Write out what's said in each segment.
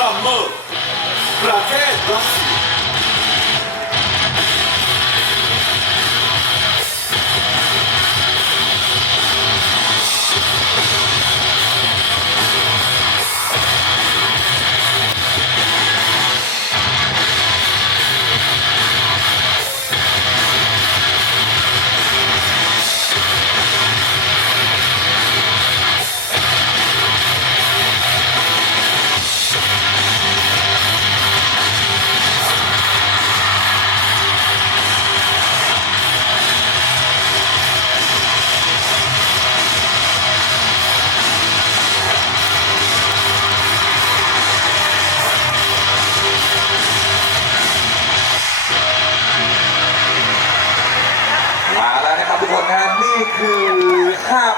รัม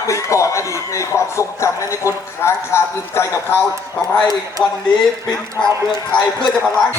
ปีก่อนอดีตในความทรงจำในคนค้างคาตึงใจกับเขาทำให้วันนี้บินมาเมืองไทยเพื่อจะมาล้าง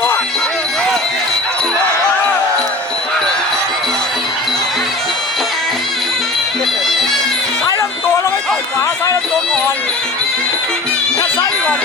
ซ้ายลำตัวซ้ายลำตัวแล้วไม่ต่อยขวาซ้ายลำตัวก่อนยัดซ้ายไปก่อน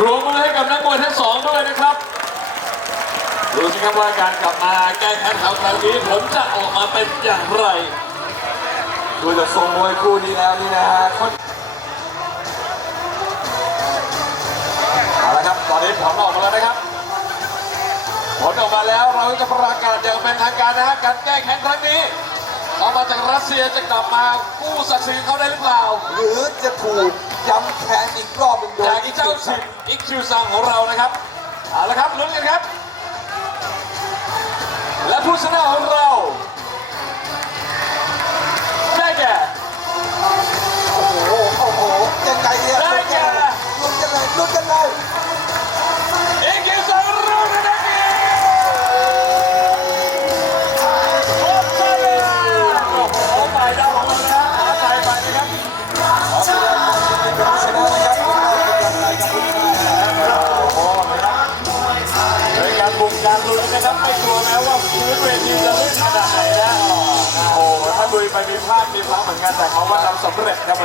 รวมมือให้กับนักมวยทั้งสองด้วยนะครับ ดูสิครับว่าการกลับมาแก้แค้นเขาครั้งนี้ผลจะออกมาเป็นอย่างไรดูจากทรงมวยคู่นี้แล้วนี่นะฮะค่อนเอาละครับ ตอนนี้ผลออกมาแล้วนะครับ ผลออกมาแล้วเราจะประกาศอย่างเป็นทางการนะฮะการแก้แค้นครั้งนี้เขามาจากรัสเซียจะกลับมากู้ศักดิ์ศรีเขาได้หรือเปล่า หรือจะถูก ย้ำแค้นอีกรอบหนึ่งโดจายกเจ้าสิบอิกคิวซังของเรานะครับเอาละครับลุ้นกันครับ และผู้ชนะของเรา ได้แก่ โอ้โห โอ้โหยังไงเนี่ยได้แก่ ลุ้นกันเลยลุ้นกันเลย ว่าทำสำเร็จครับ